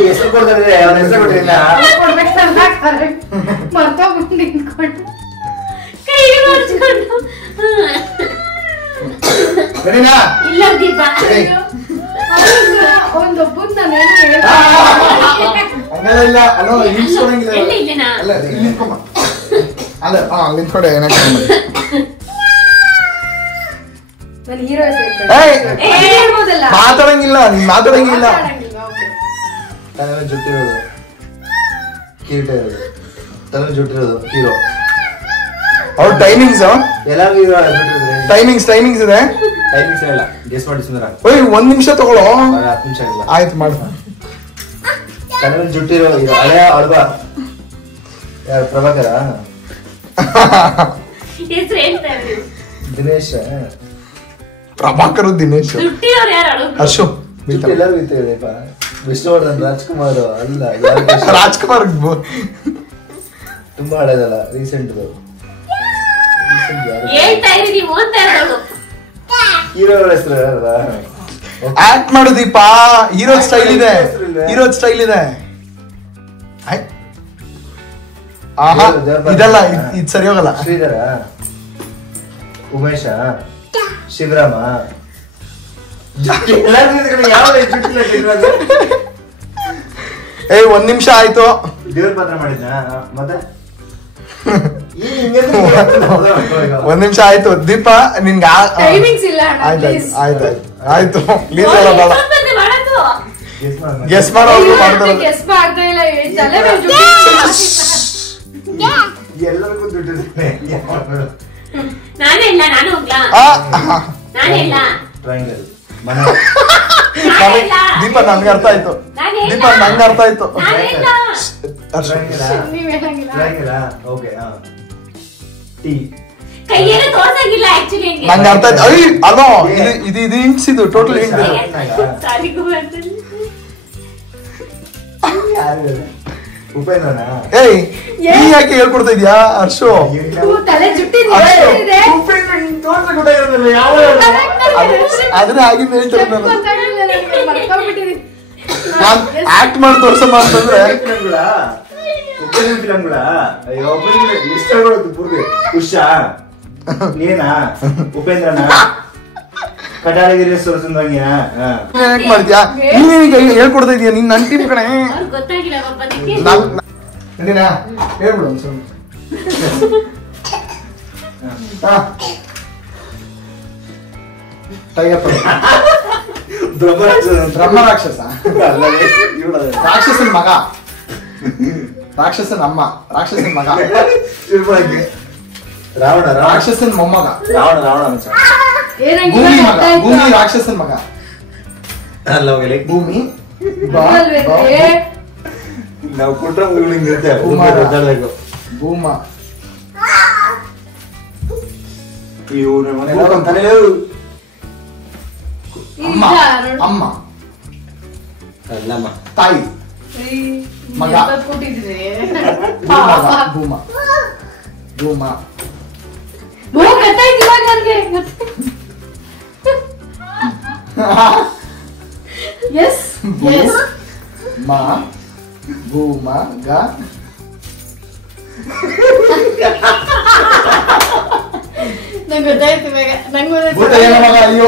ಹೆಸರು ಕೊಡ್ತಾರೆ. ಅವನ ಹೆಸರು ಕೊಟ್ಟಿಲ್ಲ. ಕೊಡ್ಬೇಕಲ್ಲ ಕರೆಕ್ಟ್ ಮರ್ತೋಗ್ಬಿಟ್ಟು ನಿಂತ್ಕೊಂಡು ಕೈ ಮಾಡ್ಕೊಂಡು ಸರಿನಾ? ಇಲ್ಲ ದೀಪ ಒಂದೊಬ್ಬನ್ ನಾನೇನು ಹೇಳ್ತೀನಿ. ಹಂಗೆಲ್ಲ ಇಲ್ಲ. ಅಲ್ಲೋ ನಿಲ್ಸ್ಕೊಳಂಗಿಲ್ಲ. ಎಲ್ಲ ಇಲ್ಲೇನಾ? ಅಲ್ಲ ಇಲ್ಲಿ ನಿಂತ್ಕೊಮ್ಮ. ಅಲ್ಲ ಅಲ್ಲಿ ನಿಂತ್ಕೊಂಡೆ ಏನಾಗ್ತದೆ ನಾನು ಹೀರೋ ಏಯ್! ಹೇಳ್ಬೋದಲ್ಲ ಮಾತಾಡಂಗಿಲ್ಲ ನೀನ್ ಮಾತಾಡಂಗಿಲ್ಲ. ತಲೆ ಜುಟ್ಟಿರೋದು ಕಿರೀಟ ಇರೋದು ತಲೆ ಜುಟ್ಟಿರೋದು ಹೀರೋ. ಅವ್ರ ಟೈಮಿಂಗ್ಸ್ ಎಲ್ಲಾರ್ಗು ಹೀರೋ ಜುಟ್ಟಿರೋದು. ಟೈಮಿಂಗ್ಸ್ ಇದೆ. ಟೈಮಿಂಗ್ಸ್ ಇಲ್ಲ, ಗೆಸ್ ಮಾಡಿ ಸುಂದರ. ಓಯ್ 1 ನಿಮಿಷ ತಗೊಳ್ಳೋ. 10 ನಿಮಿಷ ಇಲ್ಲ. ಆಯ್ತು ಮಾಡು. ತಲೆ ಜುಟ್ಟಿರೋ ಇದು ಹಳೆಯ ಅಳ್ಬ ಯಾರು? ಪ್ರಭಾಕರ, ಹೆಸರು ಹೇಳ್ತಾರೆ ದಿನೇಶ್, ಪ್ರಭಾಕರ್, ದಿನೇಶ್, ದುಡ್ಡಿಯವ್ರು ಯಾರು ಅಶು, ಜುಟ್ಟು ಎಲ್ಲರಿಗೂ ಇರ್ತದೆಪ್ಪ. ವಿಷ್ಣುವರ್ಧನ್, ರಾಜ್ಕುಮಾರ್ ಅಲ್ಲ ರಾಜ್ಕುಮಾರ್ ತುಂಬಾ ಹಳೆದಲ್ಲ, ರೀಸೆಂಟ್ ಹೇಳ್ತಾ ಇರಿ ನೀವು ಅಂತ ಹೇಳೋದು. ಹೀರೋ ಹೆಸರು ಯಾರಲ್ಲ? ಆಕ್ಟ್ ಮಾಡು ದೀಪ. ಹೀರೋ ಸ್ಟೈಲ್ ಇದೆ. ಆಹಾ ಇದೆಲ್ಲ ಇದು ಸರಿ ಹೋಗಲ್ಲ. ಶ್ರೀಧರ, ಉಮೇಶ, ಶಿವರಾಮ, ಏಯ್ 1 ನಿಮಿಷ ಆಯ್ತು. ದೇವ್ರ ಪಾತ್ರ ಮಾಡಿದ್ನ ಮತ್ತೆ 1 ನಿಮಿಷ ಆಯ್ತು. ದೀಪ ನಿನ್ಗೆ ಟೈಮಿಂಗ್ಸ್ ಇಲ್ಲ ಅಣ್ಣ, ಆಯ್ತು please. ಆಯ್ತು ಪ್ಲೀಸ್ ಹೇಳ ಬೇಡ. ಗೆಸ್ ಮಾಡೋರು ಅಯ್ಯೋ, ಮಾಡ್ತಾರೆ. guess ಮಾಡ್ತಾ ಇಲ್ಲ, ತಲೆ ಮೇಲೆ ಜುಟ್ಟು. ಎಲ್ಲರಿಗೂ ದುಡ್ಡಿದೆ. ನಾನೇ ಇಲ್ಲ, ನಾನು ಹೋಗ್ಲಾ? ನಾನೇ ಇಲ್ಲ. ಟ್ರಯಾಂಗಲ್ ಮನೆ ದೀಪ ನನ್ಗೆ ಅರ್ಥ ಆಯ್ತು. ದೀಪ ನಂಗೆ ಅರ್ಥ ಆಯ್ತು. ನೀವ್ ಹೇಳಂಗಿಲ್ಲ. Triangle okay. ಟಿ ಕೈಯೇನು ತೋರ್ಸಂಗಿಲ್ಲ ಆಕ್ಚುಲಿ. ನಂಗೆ ಅರ್ಥ ಆಯ್ತು. ಅಯ್ಯ ಅಲೋ ಇದು ಹಿಂಟ್ಸ್, ಇದು ಟೋಟಲ್ ಹಿಂಟ್. ಸಾಲಿಗೂ ಬರ್ತದೆ. ಉಪೇಂದ್ರನಾ? ಏಯ್ ನೀ ಯಾಕೆ ಹೇಳ್ಕೊಡ್ತಾ ಇದ್ಯಾ ಹರ್ಷು? ತಲೆ ಜುಟ್ಟಿ ಅದನ್ನ ಆಗಿಂದ ಹೇಳ್ತಾರೆ. ನಾನು ಆಕ್ಟ್ ಮಾಡಿ ತೋರ್ಸಮ್ಮ ಅಂತಂದ್ರೆ ಉಷಾ ನೀನಾ ಉಪೇಂದ್ರನಾ ಕಟಾಳಗಿರಿ ಸುರಸುಂದ್ರಂಗಿನ ಯಾಕೆ ಮಾಡ್ತೀಯಾ? ನೀನ್ ಹೇಳ್ಕೊಡ್ತಾ ಇದೀಯ. ನೀನ್ ನನ್ ಟೀಮ್ ಕಣೆ. ಅವ್ರಿಗೆ ಗೊತ್ತಾಗಿಲ್ಲ ಪಾಪ ಅದಕ್ಕೆ. ನಡೀನಾ ಹೇಳ್ಬಿಡು ಒಂದ್ಸಲ. ಬ್ರಹ್ಮ ರಾಕ್ಷಸ, ರಾಕ್ಷಸನ್ ಮಗ, ರಾಕ್ಷಸನ್ ಅಮ್ಮ, ರಾಕ್ಷಸನ್ ಮಗ, ರಾವಣ ರಾಕ್ಷಸನ್ ಮೊಮ್ಮಗ, ರಾವಣ ಭೂಮಿ ಮಗ, ಭೂಮಿ ರಾಕ್ಷಸನ್ ಮಗ. ಅಲ್ಲ ಹೋಗಲಿ ಭೂಮಿ ನಾವು ಕೊಟ್ರೆ ಹಿಂಗಿರುತ್ತೆ. ಭೂಮ ಇವ್ರ ಮನೆ ಅಮ್ಮ, ಅಮ್ಮ ಅಲ್ಲಮ್ಮ ತಾಯಿ ಮಗ, ಭೂಮ ಭೂಮ ಮ ಭೂಮ ಗ ನಂಗೆ ಗೊತ್ತಾಯ್ತು ಬೇಗ. ನಂಗೆ ಭೂತ ಏನ ಮಗ? ಅಯ್ಯೋ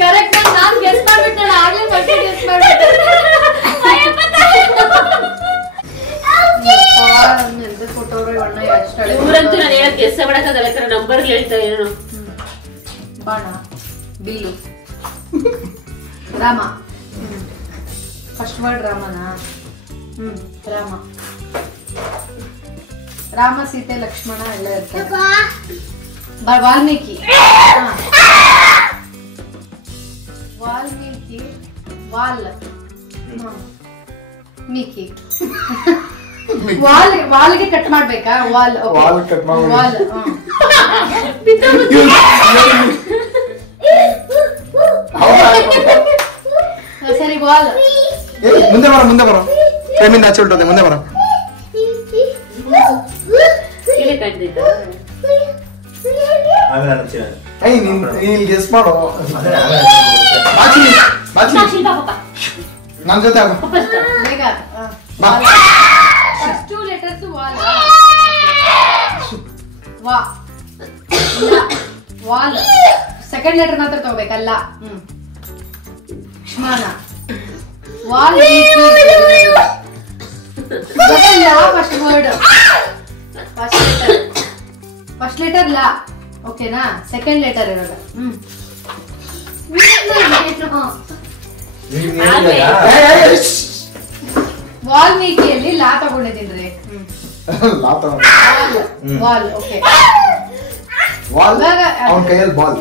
ಕರೆಕ್ಟ್. ನಾನು ಗೆಸ್ ಮಾಡ್ಬಿಟ್ಟೆ, ಆಗ್ಲೇ ಮತ್ತೆ ಗೆಸ್ ಮಾಡ್ಬಿಟ್ಟೆ. ಊರಂತೂ ನಾನು ಹೇಳಕ್ ಗೆಸ್ ಮಾಡಕ್ಕಾಗಲ್ಲ, ಯಾಕಂದ್ರೆ ನಂಬರ್ ಹೇಳ್ತಾ ಏನೋ. ಬಾಣ, ಬಿಲ್ಲು, ರಾಮ. ಫಸ್ಟ್ ವರ್ಡ್ ರಾಮನಾ? ರಾಮ, ರಾಮ, ಸೀತೆ, ಲಕ್ಷ್ಮಣ ಎಲ್ಲ ಇರ್ತಾರೆ. ವಾಲ್ಮೀಕಿ, ವಾಲ್ಮೀಕಿ, ವಾಲ್, ಮೀಕಿ. ವಾಲ್ಗೆ ಕಟ್ ಮಾಡ್ಬೇಕಾ? ವಾಲ್, ವಾಲ್ ಕಟ್ ಮಾಡ್ಬೇಕು. ವಾಲ್. ಸರಿ, ವಾಲ್. ಮುಂದೆ ಬರೋ, ಮುಂದೆ ಬರೋ. ಪ್ರೇಮಿಂದ ಆಚೆ ಹೊರಟೋದೆ, ಮುಂದೆ ಬರೋ. ಇಲ್ಲಿ ಕಟ್ದಿದ್ದ ಏಯ್ ನೀನ್ ಗೆಸ್ ಮಾಡೋ. ಬಾಚಿ ನನ್ ಜೊತೆ ಆಗು. ಬೇಗ. ಬಾ. First two letters wall. ವಾ, ವಾಲ್. ಸೆಕೆಂಡ್ ಲೆಟರ್ ಮಾತ್ರ ತಗೋಬೇಕಲ್ಲ. ಶ್ಮಾನ, wall, first word, first letter ಲಾ. ಓಕೆನಾ? ಸೆಕೆಂಡ್ ಲೆಟರ್ ಇರೋದು. ವಾಲ್ಮೀಕಿಯಲ್ಲಿ ಲಾ ತಗೊಂಡಿದ್ದೀನಿ. Wall okay. ವಾಲ್ ಅವನ ಕೈಯಲ್ಲಿ ಬಾಲ್.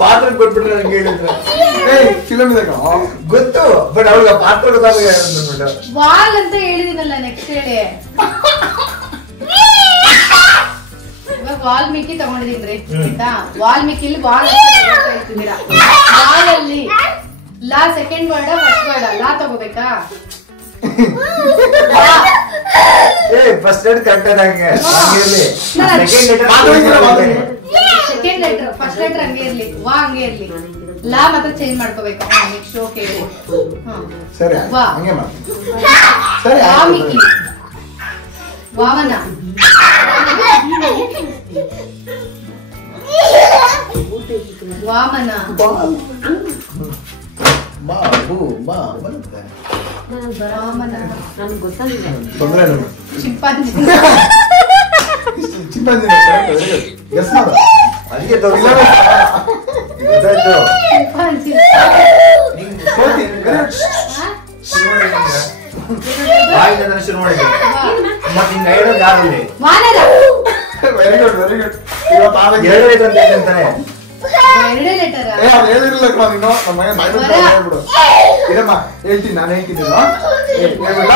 ಪಾತ್ರ ಕೊಟ್ಬಿಟ್ರೆ ನಂಗೆ ಹೇಳಿದ್ರೆ ಫಿಲಮ್ ಇದೆ ಗೊತ್ತು, ಬಟ್ ಅವ್ರಿಗೆ ಪಾತ್ರ ಗೊತ್ತಾಗ. ವಾಲ್ ಅಂತ ಹೇಳಿದಿನಲ್ಲ, ನೆಕ್ಸ್ಟ್ ಹೇಳಿ. ಇವಾಗ ವಾಲ್ಮೀಕಿ ತಗೊಂಡಿದೀನ್ರಿ ಆಯ್ತಾ. ವಾಲ್ಮೀಕಿಲಿ ವಾಲ್ ಹೇಳ್ತಿದ್ದೀರಾ. ವಾಲ್ ಅಲ್ಲಿ ಲಾ ಸೆಕೆಂಡ್ ವರ್ಡ ಫಸ್ಟ್ ವರ್ಡ ಲಾ ತಗೋಬೇಕಾ? ಫಸ್ಟ್ ಲೆಟರ್ ಕರೆಕ್ಟ್ ಆದಂಗೆ ಸೆಕೆಂಡ್ ಲೆಟರ್ ಫಸ್ಟ್ ಲೆಟರ್ ಹಂಗೆ ಇರ್ಲಿ, ವಾ ಹಂಗೆ ಇರ್ಲಿ, ಲಾ ಮಾತ್ರ ಚೇಂಜ್ ಮಾಡ್ಕೋಬೇಕು. Next okay. ಸರಿ ವಾ ಹಂಗೆ ಮಾಡಿ. ಸರಿ ವಾಲ್ಮೀಕಿ ವಾಮನ ವಾಮನ ವಾಮನ ನನ್ಗೆ ಗೊತ್ತಾಗಿಲ್ಲ. ತೊಂದ್ರೆ ಇಲ್ಲ. ಚಿಂಪಾಂಜಿ ಚಿಂಪಾಂಜಿ ಗೆಸ್ ಮಾಡು. ಅದಕ್ಕೆ ಗೊತ್ತಾಯ್ತು. ಚಿಂಪಾಂಜಿ ಶುರು ಮಾಡಿದ್ದೆ ಮತ್ತೆ ಹಿಂಗ ಹೇಳೋದು ಯಾರಲ್ಲಿ ವಾನರ. Very good very good. ಇವತ್ತು ಆಗ ಎರಡು ಲೆಟರ್ ಅಂತ ಹೇಳ್ತಾನೆ. ಎರಡೇ ಲೆಟರ್. ಹೇಳಿರ್ಲಿಲ್ಲ ನೀನು ನಮ್ಮ ಮನೆ ಮೈಂಡ್ ಹೇಳ್ಬಿಡು. ಇದಮ್ಮ ಹೇಳ್ತೀನಿ, ನಾನು ಹೇಳ್ತೀನಿ ಹೇಳ್ಬಿಡ.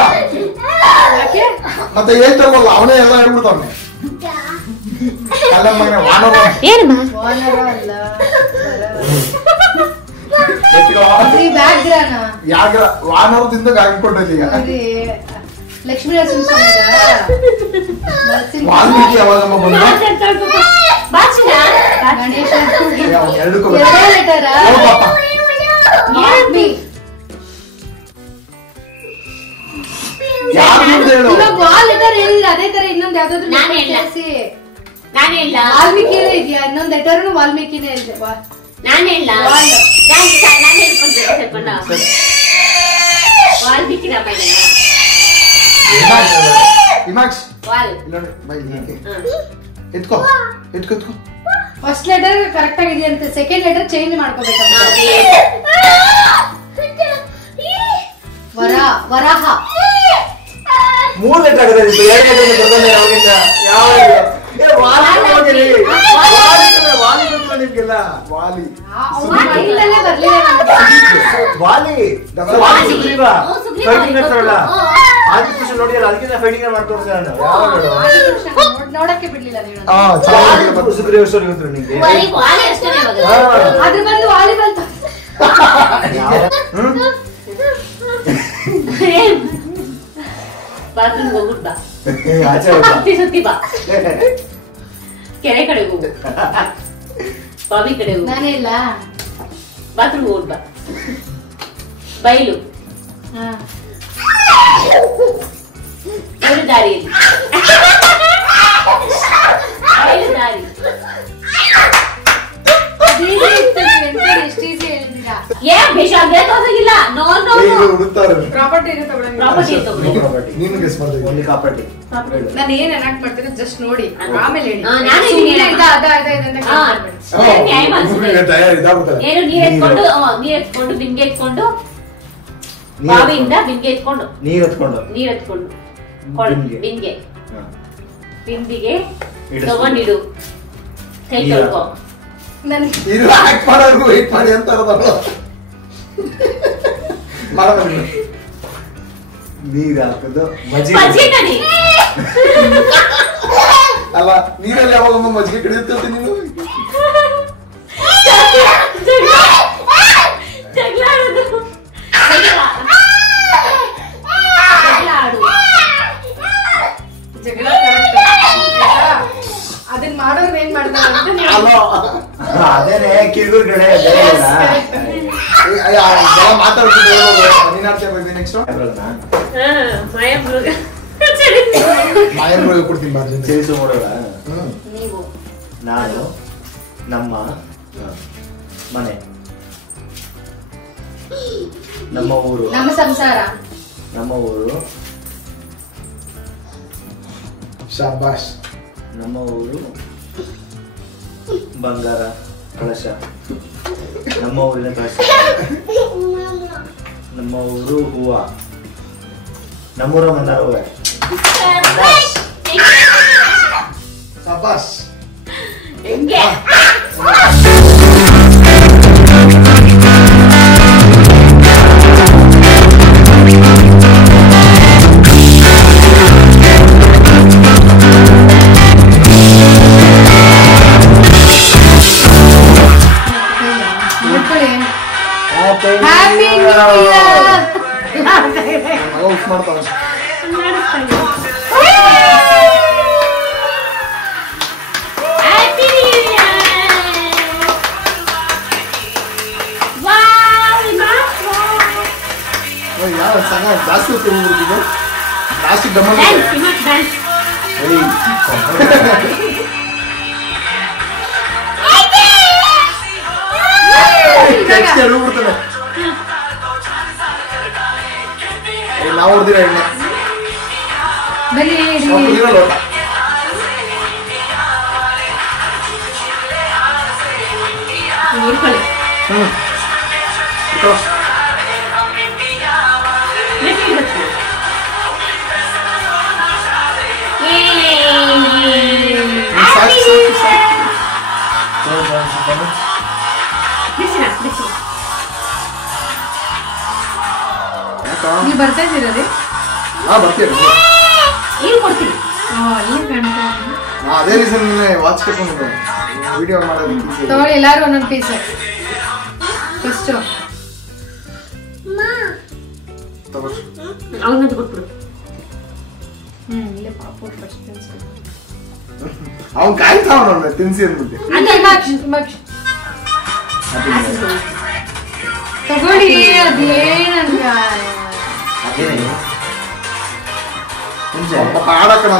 ಮತ್ತೆ ಹೇಳ್ತಾರಲ್ಲ ಅವನೇ ಎಲ್ಲ ಹೇಳ್ಬಿಡ್ತಾವನೆ. ಅಲ್ಲ ಮಗನೇ ವಾನರ. ಏನಮ್ಮ ವಾನರ ಅಲ್ಲ, ಬ್ಯಾಗ್ರಾನ ಯಾಕ ವಾನರದಿಂದ ಹಾಕಿಕೊಂಡೈತಿ ಈಗ. ಲಕ್ಷ್ಮೀ ನರಸಿಂಹ ವಾಲ್ಮೀಕಿ ಯಾವಾಗಮ್ಮ ಬಂದ? ಗಣೇಶ. ಎರಡು ಎರಡೇ ಲೆಟರ್. ಇವಾಗ ವಾಲ್ ಲೆಟರ್ ಹೇಳಿಲ್ಲ, ಅದೇ ತರ ಇನ್ನೊಂದು ಯಾವ್ದಾದ್ರು ಸೇರಿಸಿ. ವಾಲ್ಮೀಕಿನೇ ಇದೆಯಾ? ಇನ್ನೊಂದು ಲೆಟರ್ನು ವಾಲ್ಮೀಕಿನೇ ಇದೆ. ನಾನು ಇಲ್ಲ, ನಾನು ಹೇಳ್ಕೊಂಡೆ ವಾಲ್ಮೀಕಿ ರಾಮಾಯಣ. ಇಮಾಕ್ಸ್ ವಾಲ್ ಎತ್ಕೋ ಎತ್ಕೋ ಎತ್ಕೋ. ಫಸ್ಟ್ ಲೆಟರ್ ಕರೆಕ್ಟ್ ಆಗಿದೆ ಅಂತ, ಸೆಕೆಂಡ್ ಲೆಟರ್ ಚೇಂಜ್ ಮಾಡ್ಕೋಬೇಕಂತ. ವರಾಹ. ಮೂರು ಲೆಟರ್ ಆಗಿದೆ. ಎರಡು ಲೆಟರ್ ನಿಮ್ಗೆಲ್ಲ ವಾಲಿ ಮೈಂಡಲ್ಲೇ ಬರ್ಲಿಲ್ಲ. ವಾಲಿ ಫೈಟಿಂಗ್ ಮಾಡ್ತಾರಲ್ಲ, ಆದಿಪುರುಷ ನೋಡಿಯಲ್ಲ, ಅದಕ್ಕಿಂತ ಫೈಟಿಂಗ್ ಮಾಡ್ತೋಡ್ತಾರೆ. ನೋಡಕ್ಕೆ ಬಿಡ್ಲಿಲ್ಲ ನೀವು. ಸುಗ್ರೀವ ಸ್ಟೋರಿ ಗೊತ್ತು ನಿಮ್ಗೆ? ಅದ್ರ ಬಂದು ವಾಲಿಬಾಲ್ ಬಾತ್ರೂಮ್ ಹೋಗ್ಬಿಟ್ ಬಾ, ಆಚೆ ಸುತ್ತಿ ಬಾ, ಕೆರೆ ಕಡೆ ಹೋಗು, ಬಾವಿ ಕಡೆ ಹೋಗು, ನಾನೇ ಇಲ್ಲ. ಬಾತ್ರೂಮ್ ಹೋಗ್ಬಿಟ್ ಬಾ, ಬೈಲು ಎರಡು ದಾರಿಯಲ್ಲಿ, ಬೈಲು ದಾರಿ. ಎಷ್ಟು ಈಸಿ ಹೇಳಿದ್ದೀರಾ. ಏನ್ ಬೇಷ ತೋರಿಸಿಲ್ಲ. ನೋ ನೋ ಪ್ರಾಪರ್ಟಿ ಪ್ರಾಪರ್ಟಿ ನೀನು ಗೆಸ್ ಮಾಡ್ತೀವಿ. Only property. ನಾನು ಏನ್ ಅನಾಕ್ಟ್ ಮಾಡ್ತೀನಿ ಜಸ್ಟ್ ನೋಡಿ, ಆಮೇಲೆ ಹೇಳಿ. ನಾನು ಏನು ನೀರ್ ಎತ್ಕೊಂಡು ಬಿಂಗೆ ಎತ್ಕೊಂಡು ಬಾವಿಯಿಂದ ಬಿಂಗೆ ಎತ್ಕೊಂಡು ನೀರ್ ಎತ್ಕೊಂಡು ಬಿಂಗೆ ಬಿಂದಿಗೆ ತಗೊಂಡಿಡು, ಕೈ ತೊಳ್ಕೊ. ಇದು ಆಕ್ಟ್ ಮಾಡೋರ್ಗು ವೇಟ್ ಮಾಡಿ ಅಂತ ನೀರ್ ಹಾಕೋದು ಮಜ್ಜಿಗೆ ಕಡಿ. ಅಲ್ಲ ನೀರಲ್ಲಿ ಯಾವಾಗಮ್ಮ ಮಜ್ಜಿಗೆ ಕಡಿಯುತ್ತೆ ನೀನು? ಜಗಳ ಆಡೋದು, ಜಗಳ ಅದನ್ನ ಮಾಡೋರು ಏನ್ ಮಾಡ್ತಾರೆ? ಅದೇನೆ ಕಿರುಗುರ್ ಕಡೆ ಮಾತಾಡ್ತೀನಿ. ನೆಕ್ಸ್ಟ್ ಮಾಯಮೃಗ ಮಾಯನ್ಗಳಿಗೆ ಕೊಡ್ತೀನಿ ಬಾರ್ಜಿ. ಸೇರಿಸು ನೋಡೋಣ. ನೀವು ನಾನು, ನಮ್ಮ ಮನೆ, ನಮ್ಮ ಊರು, ನಮ್ಮ ಸಂಸಾರ, ನಮ್ಮ ಊರು ಶಾಬಾಷ್. ನಮ್ಮ ಊರು ಬಂಗಾರ ಕಳಶ. ನಮ್ಮ ಊರಿನ ಕಳಶ. ನಮ್ಮ ಊರು ಹೂವ. ನಮ್ಮೂರ ಮಂದಾರ ಹೂವ. ಶಾಬಾಷ್. Happy new year. ಮಾಡ್ತಾವ ಯಾವ ಸಣ್ಣ ಜಾಸ್ತಿ ಹೋಗ್ಬಿಡ್ತಿದ್ದು ಜಾಸ್ತಿ ಡಬಲ್ ಬಿಡ್ತಾನೆ. ನಾವು ಹೊಡೆದಿರ ಎಣ್ಣೆ ಬನ್ನಿ ಲೋಟ ನೀವು ಬರ್ತಾ ಇದ್ದೀರಾ ರೀ? ಬರ್ತೀರಿ ಏನ್ ಕೊಡ್ತೀನಿ ಏನ್ ಕಾಣ್ತಾ ಅದೇ ರೀಸನ್ ವಾಚ್ ಕಟ್ಕೊಂಡು ವಿಡಿಯೋ ಮಾಡೋದು. ತಗೊಳ್ಳಿ ಎಲ್ಲಾರು ಒಂದೊಂದು ಪೀಸ್. ಫಸ್ಟ್ ಅವನಂತ ಕೊಟ್ಬಿಡು. ಇಲ್ಲೇ ಪಾಪು ಫಸ್ಟ್ ಅವ್ನು ಕಾಯ್ತಾವನ ತಿನ್ಸಿ ಅಂದ್ಬಿಟ್ಟು. ತಗೊಳ್ಳಿ ಅದೇನಂತ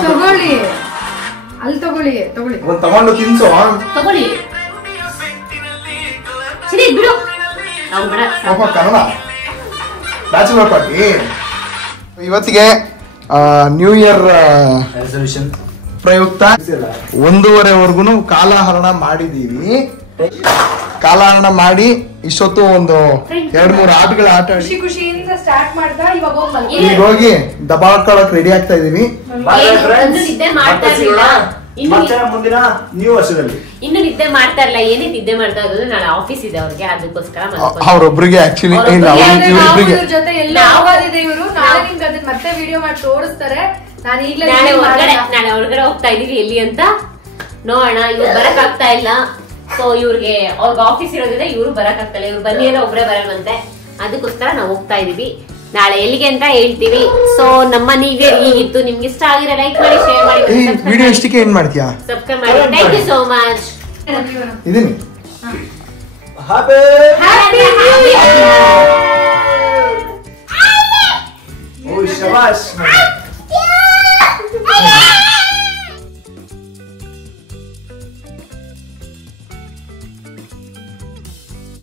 ತಗೊಳ್ಳಿ ಅಲ್ಲಿ ತಗೊಳ್ಳಿ ಒಂದ್ ತಗೊಂಡು ತಿನ್ಸು. ತಗೊಳ್ಳಿ ಸರಿ ಬಿಡು. ಅವ್ನು ಬೇಡ. ಪಾಪ ಕನ್ನಡ ಬ್ಯಾಚುಲರ್ ಪಾರ್ಟಿ ಇವತ್ತಿಗೆ ನ್ಯೂ ಇಯರ್ ರೆಸಲ್ಯೂಷನ್ ಪ್ರಯುಕ್ತ 1:30ವರೆಗೂ ಕಾಲಹರಣ ಮಾಡಿದೀವಿ. ಕಾಲಹರಣ ಮಾಡಿ ಇಷ್ಟೊತ್ತು ಒಂದು 2-3 ಆಟಗಳ ಆಟ ಆಡಿ ಖುಷಿ ಖುಷಿಯಿಂದ ಸ್ಟಾರ್ಟ್ ಮಾಡ್ತಾ ಇವಾಗ ಹೋಗಿ ಈಗ ಹೋಗಿ ದಬಾಳ್ಕೊಳಕ್ ರೆಡಿ ಆಗ್ತಾ ಇದೀವಿ. ನಿದ್ದೆ ಮಾಡ್ತಾ ಇರ್ಲಿಲ್ಲ. ಮತ್ತೆ ಮುಂದಿನ ನ್ಯೂ ವರ್ಷದಲ್ಲಿ ಇನ್ನು ನಿದ್ದೆ ಮಾಡ್ತಾ ಇರಲ್ಲ. ಏನೇ ನಿದ್ದೆ ಮಾಡ್ತಾ ಇರೋದು ನಾಳೆ ಆಫೀಸ್ ಇದೆ ಅವ್ರಿಗೆ, ಅದಕ್ಕೋಸ್ಕರ ಅವ್ರೊಬ್ರಿಗೆ ಆಕ್ಚುಲಿ ಇವ್ರಿಬ್ರಿಗೆ ಜೊತೆ ಎಲ್ಲ ಆಗೋದಿದೆ ಇವರು. ನಾಳೆ ನಿಮ್ಗೆ ಅದನ್ನ ಮತ್ತೆ ವಿಡಿಯೋ ಮಾಡಿ ತೋರಿಸ್ತಾರೆ. ನಾನು ಈಗಲೇ ನಾಳೆ ಹೊರಗಡೆ ಹೋಗ್ತಾ ಇದೀವಿ. ಎಲ್ಲಿ ಅಂತ ನೋಡೋಣ. ಇವ್ರು ಬರಕ್ ಆಗ್ತಾ ಇಲ್ಲ. ಸೊ ಇವ್ರಿಗೆ ಅವ್ರಿಗೆ ಆಫೀಸ್ ಇರೋದ್ರಿಂದ ಇವ್ರು ಬರಕ್ ಆಗ್ತಾಯಿಲ್ಲ. ಇವ್ರು ಬನ್ನಿ ಎಲ್ಲ ಒಬ್ರೇ ಬರಲ್ವಂತೆ. ಅದಕ್ಕೋಸ್ಕರ ನಾವು ಹೋಗ್ತಾ ಇದೀವಿ. ನಾಳೆ ಎಲ್ಲಿಗೆ ಅಂತ ಹೇಳ್ತೀವಿ. ಸೊ ನಮ್ಮ ನೀವೇ ಹೀಗಿತ್ತು. ನಿಮ್ಗೆ ಇಷ್ಟ ಆಗಿರೋ ಲೈಕ್ ಮಾಡಿ, ಶೇರ್ ಮಾಡಿ, ವಿಡಿಯೋ ಇಷ್ಟಕ್ಕೆ ಏನ್ ಮಾಡ್ತೀಯಾ? ಸಬ್ಸ್ಕ್ರೈಬ್ ಮಾಡಿ. Thank you so much. ಇದೀನಿ ಹ್ಯಾಪಿ ಹ್ಯಾಪಿ ನ್ಯೂ ಇಯರ್.